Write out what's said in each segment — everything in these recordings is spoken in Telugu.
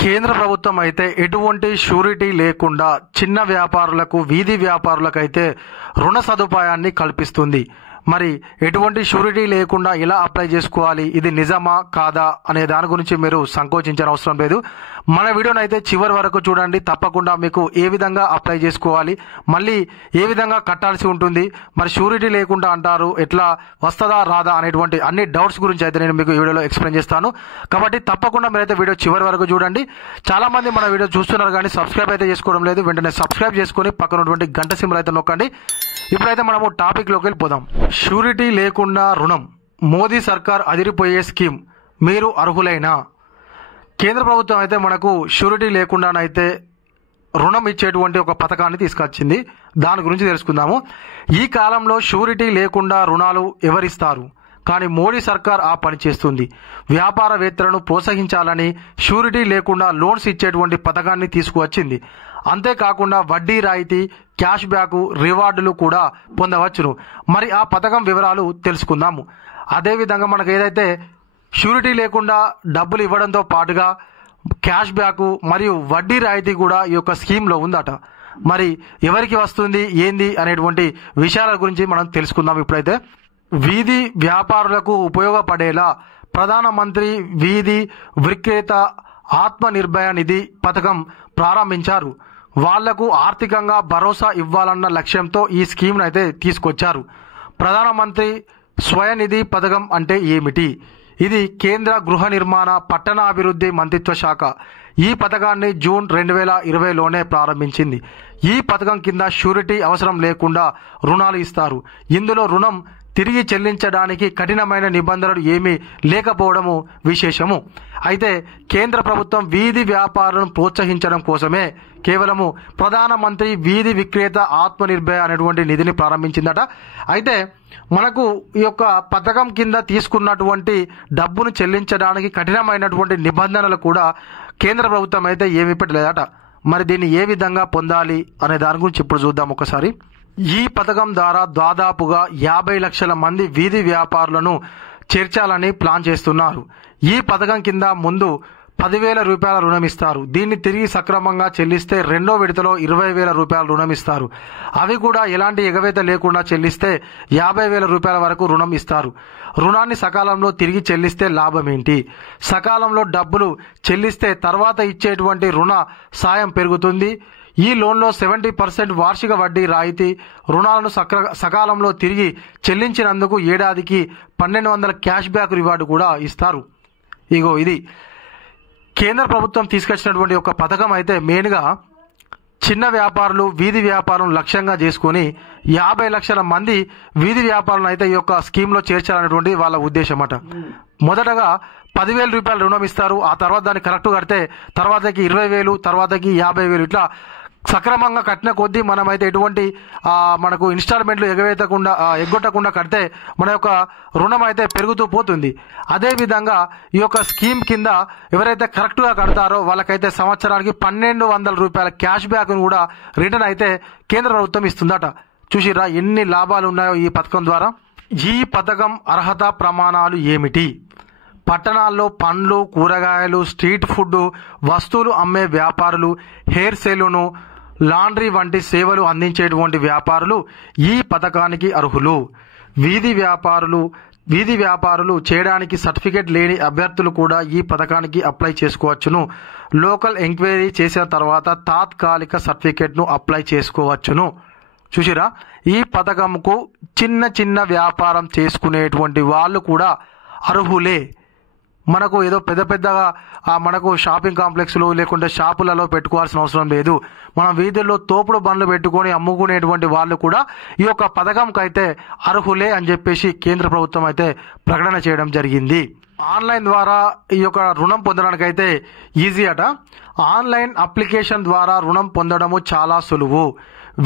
కేంద్ర ప్రభుత్వం అయితే ఎటువంటి షూరిటీ లేకుండా చిన్న వ్యాపారులకు, వీధి వ్యాపారులకైతే రుణ సదుపాయాన్ని కల్పిస్తుంది. మరి ఎటువంటి షూరిటీ లేకుండా ఎలా అప్లై చేసుకోవాలి, ఇది నిజమా కాదా అనే దాని గురించి మీరు సంకోచించిన అవసరం లేదు. మన వీడియోని అయితే చివరి వరకు చూడండి. తప్పకుండా మీకు ఏ విధంగా అప్లై చేసుకోవాలి, మళ్ళీ ఏ విధంగా కట్టాల్సి ఉంటుంది, మరి షూరిటీ లేకుండా అంటారు ఎట్లా వస్తుందా రాదా అనేటువంటి అన్ని డౌట్స్ గురించి అయితే నేను మీకు ఈ వీడియోలో ఎక్స్ప్లెయిన్ చేస్తాను. కాబట్టి తప్పకుండా మీరైతే వీడియో చివరి వరకు చూడండి. చాలా మంది మన వీడియో చూస్తున్నారు కానీ సబ్స్క్రైబ్ అయితే చేసుకోవడం లేదు. వెంటనే సబ్స్క్రైబ్ చేసుకొని పక్కన ఉన్నటువంటి గంట సింబల్ అయితే నొక్కండి. ఇప్పుడైతే మనము టాపిక్ లోకి వెళ్ళిపోదాం. షూరిటీ లేకుండా రుణం, మోదీ సర్కార్ అదిరిపోయే స్కీమ్, మీరు అర్హులైనా? కేంద్ర ప్రభుత్వం అయితే మనకు షూరిటీ లేకుండానైతే రుణం ఇచ్చేటువంటి ఒక పథకాన్ని తీసుకొచ్చింది. దాని గురించి తెలుసుకుందాము. ఈ కాలంలో షూరిటీ లేకుండా రుణాలు ఎవరిస్తారు? కానీ మోడీ సర్కార్ ఆ పని చేస్తుంది. వ్యాపారవేత్తలను ప్రోత్సహించాలని షూరిటీ లేకుండా లోన్స్ ఇచ్చేటువంటి పథకాన్ని తీసుకువచ్చింది. అంతేకాకుండా వడ్డీ రాయితీ, క్యాష్ బ్యాక్, రివార్డులు కూడా పొందవచ్చును. మరి ఆ పథకం వివరాలు తెలుసుకుందాము. అదేవిధంగా మనకు ఏదైతే షూరిటీ లేకుండా డబ్బులు ఇవ్వడంతో పాటుగా క్యాష్ బ్యాక్ మరియు వడ్డీ రాయితీ కూడా ఈ యొక్క స్కీమ్లో ఉందట. మరి ఎవరికి వస్తుంది, ఏంది అనేటువంటి విషయాల గురించి మనం తెలుసుకుందాం. ఇప్పుడైతే వీధి వ్యాపారులకు ఉపయోగపడేలా ప్రధానమంత్రి వీధి విక్రేత ఆత్మ నిర్భయ నిధి పథకం ప్రారంభించారు. వాళ్లకు ఆర్థికంగా భరోసా ఇవ్వాలన్న లక్ష్యంతో ఈ స్కీమ్ను అయితే తీసుకొచ్చారు. ప్రధానమంత్రి స్వయనిధి పథకం అంటే ఏమిటి? ఇది కేంద్ర గృహ నిర్మాణ, పట్టణాభివృద్ధి మంత్రిత్వ శాఖ ఈ పథకాన్ని జూన్ 2020లోనే ప్రారంభించింది. ఈ పథకం కింద షూరిటీ అవసరం లేకుండా రుణాలు ఇస్తారు. ఇందులో రుణం తిరిగి చెల్లించడానికి కఠినమైన నిబంధనలు ఏమీ లేకపోవడము విశేషము. అయితే కేంద్ర ప్రభుత్వం వీధి వ్యాపారాలను ప్రోత్సహించడం కోసమే కేవలము ప్రధానమంత్రి వీధి విక్రేత ఆత్మనిర్భయ అనేటువంటి నిధిని ప్రారంభించిందట. అయితే మనకు ఈ యొక్క పథకం కింద తీసుకున్నటువంటి డబ్బును చెల్లించడానికి కఠినమైనటువంటి నిబంధనలు కూడా కేంద్ర ప్రభుత్వం అయితే ఏమీ పెట్టలేదట. మరి దీన్ని ఏ విధంగా పొందాలి అనే దాని గురించి ఇప్పుడు చూద్దాం ఒకసారి. ఈ పథకం ద్వారా దాదాపుగా 50 లక్షల మంది వీధి వ్యాపారులను చేర్చాలని ప్లాన్ చేస్తున్నారు. ఈ పథకం కింద ముందు 10,000 రూపాయల రుణం ఇస్తారు. దీన్ని తిరిగి సక్రమంగా చెల్లిస్తే రెండో విడతలో 20,000 రూపాయల రుణం ఇస్తారు. అవి కూడా ఎలాంటి ఎగవేత లేకుండా చెల్లిస్తే 50,000 రూపాయల వరకు రుణం ఇస్తారు. రుణాన్ని సకాలంలో తిరిగి చెల్లిస్తే లాభం ఏంటి? సకాలంలో డబ్బులు చెల్లిస్తే తర్వాత ఇచ్చేటువంటి రుణ సాయం పెరుగుతుంది. ఈ లోన్లో 70% వార్షిక వడ్డీ రాయితీ, రుణాలను సకాలంలో తిరిగి చెల్లించినందుకు ఏడాదికి 1,200 క్యాష్ బ్యాక్ రివార్డు కూడా ఇస్తారు. ఇగో ఇది కేంద్ర ప్రభుత్వం తీసుకొచ్చినటువంటి ఒక పథకం. అయితే మెయిన్గా చిన్న వ్యాపారులు, వీధి వ్యాపారం లక్ష్యంగా చేసుకుని 50 లక్షల మంది వీధి వ్యాపారులను అయితే ఈ యొక్క స్కీమ్లో చేర్చాలనేటువంటి వాళ్ళ ఉద్దేశం అట. మొదటగా 10,000 రూపాయలు రుణం ఇస్తారు. ఆ తర్వాత దాన్ని కరెక్ట్ కడితే తర్వాతకి 20,000, తర్వాతకి 50,000 ఇట్లా సక్రమంగా కట్టిన కొద్దీ మనమైతే ఎటువంటి మనకు ఇన్స్టాల్మెంట్లు ఎగ్గొట్టకుండా కడితే మన యొక్క రుణం అయితే పెరుగుతూ పోతుంది. అదేవిధంగా ఈ యొక్క స్కీమ్ కింద ఎవరైతే కరెక్ట్గా కడతారో వాళ్ళకైతే సంవత్సరానికి 1,200 రూపాయల క్యాష్ బ్యాక్ను కూడా రిటర్న్ అయితే కేంద్ర ప్రభుత్వం ఇస్తుందట. చూసిరా ఎన్ని లాభాలు ఉన్నాయో ఈ పథకం ద్వారా. ఈ పథకం అర్హత ప్రమాణాలు ఏమిటి? పట్టణాల్లో పండ్లు, కూరగాయలు, స్ట్రీట్ ఫుడ్ వస్తువులు అమ్మే వ్యాపారులు, హెయిర్ సెలూను, లాండ్రీ వంటి సేవలు అందించేటువంటి వ్యాపారులు ఈ పథకానికి అర్హులు. వీధి వ్యాపారులు చేయడానికి సర్టిఫికేట్ లేని అభ్యర్థులు కూడా ఈ పథకానికి అప్లై చేసుకోవచ్చును. లోకల్ ఎంక్వైరీ చేసిన తర్వాత తాత్కాలిక సర్టిఫికేట్ను అప్లై చేసుకోవచ్చును. చూసిరా ఈ పథకంకు చిన్న వ్యాపారం చేసుకునేటువంటి వాళ్ళు కూడా అర్హులే. మనకు ఏదో పెద్దగా మనకు షాపింగ్ కాంప్లెక్స్లు లేకుంటే షాపులలో పెట్టుకోవాల్సిన అవసరం లేదు. మనం వీధుల్లో తోపుడు బండ్లు పెట్టుకొని అమ్ముకునేటువంటి వాళ్ళు కూడా ఈ యొక్క పథకంకి అయితే అర్హులే అని చెప్పేసి కేంద్ర ప్రభుత్వం అయితే ప్రకటన చేయడం జరిగింది. ఆన్లైన్ ద్వారా ఈ యొక్క రుణం పొందడానికి అయితే ఈజీ అట. ఆన్లైన్ అప్లికేషన్ ద్వారా రుణం పొందడము చాలా సులువు.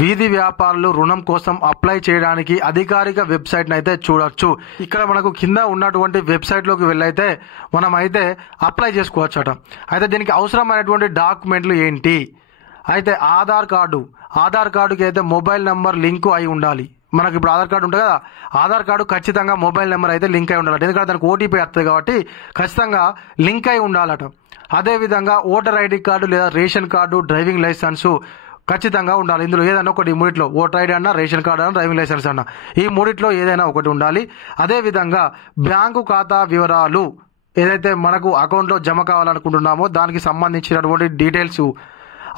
వీధి వ్యాపారులు రుణం కోసం అప్లై చేయడానికి అధికారిక వెబ్సైట్ని అయితే చూడొచ్చు. ఇక్కడ మనకు కింద ఉన్నటువంటి వెబ్సైట్లోకి వెళ్ళైతే మనం అయితే అప్లై చేసుకోవచ్చట. అయితే దీనికి అవసరమైనటువంటి డాక్యుమెంట్లు ఏంటి? అయితే ఆధార్ కార్డుకి అయితే మొబైల్ నెంబర్ లింకు అయి ఉండాలి. మనకి ఇప్పుడు ఆధార్ కార్డు ఉంటుంది కదా, ఆధార్ కార్డు ఖచ్చితంగా మొబైల్ నెంబర్ అయితే లింక్ అయి ఉండాలట. ఎందుకంటే దానికి ఓటీపీ వస్తుంది కాబట్టి ఖచ్చితంగా లింక్ అయి ఉండాలట. అదేవిధంగా ఓటర్ ఐడి కార్డు లేదా రేషన్ కార్డు, డ్రైవింగ్ లైసెన్సు ఖచ్చితంగా ఉండాలి. ఇందులో ఏదైనా ఒకటి ఈ మూడిట్లో ఓటర్ ఐడి అన్నా, రేషన్ కార్డు అన్నా, డ్రైవింగ్ లైసెన్స్ అన్నా ఈ మూడిట్లో ఏదైనా ఒకటి ఉండాలి. అదేవిధంగా బ్యాంకు ఖాతా వివరాలు ఏదైతే మనకు అకౌంట్లో జమ కావాలనుకుంటున్నామో దానికి సంబంధించినటువంటి డీటెయిల్స్,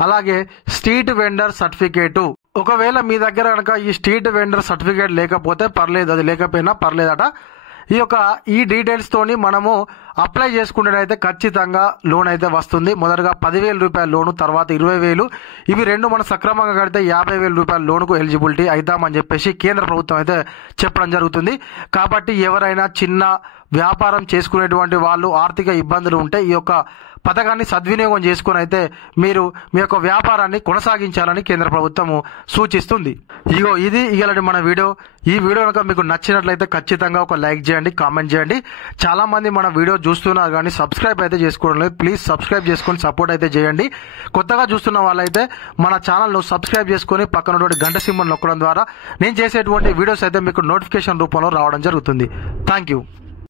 అలాగే స్ట్రీట్ వెండర్ సర్టిఫికేటు. ఒకవేళ మీ దగ్గర కనుక ఈ స్ట్రీట్ వెండర్ సర్టిఫికేట్ లేకపోతే పర్లేదు, అది లేకపోయినా పర్లేదట. ఈ డీటెయిల్స్ తోని మనము అప్లై చేసుకునేటైతే ఖచ్చితంగా లోన్ అయితే వస్తుంది. మొదటగా 10,000 రూపాయల లోను, తర్వాత 20,000. ఇవి రెండు మనం సక్రమంగా కడితే 50,000 రూపాయల లోనుకు ఎలిజిబిలిటీ అవుతామని చెప్పేసి కేంద్ర ప్రభుత్వం అయితే చెప్పడం జరుగుతుంది. కాబట్టి ఎవరైనా చిన్న వ్యాపారం చేసుకునేటువంటి వాళ్ళు ఆర్థిక ఇబ్బందులు ఉంటే ఈ యొక్క పథకాన్ని సద్వినియోగం చేసుకుని అయితే మీరు మీ యొక్క వ్యాపారాన్ని కొనసాగించాలని కేంద్ర ప్రభుత్వము సూచిస్తుంది. ఇది ఇలాంటి మన వీడియో. ఈ వీడియో కనుక మీకు నచ్చినట్లయితే ఖచ్చితంగా ఒక లైక్ చేయండి, కామెంట్ చేయండి. చాలా మంది మన వీడియో చూస్తున్నారు కానీ సబ్స్క్రైబ్ అయితే చేసుకోవడం లేదు. ప్లీజ్ సబ్స్క్రైబ్ చేసుకొని సపోర్ట్ అయితే చేయండి. కొత్తగా చూస్తున్న వాళ్ళైతే మన ఛానల్ను సబ్స్క్రైబ్ చేసుకొని పక్కన గంట సింబల్ నొక్కడం ద్వారా నేను చేసేటువంటి వీడియోస్ అయితే మీకు నోటిఫికేషన్ రూపంలో రావడం జరుగుతుంది. Thank you.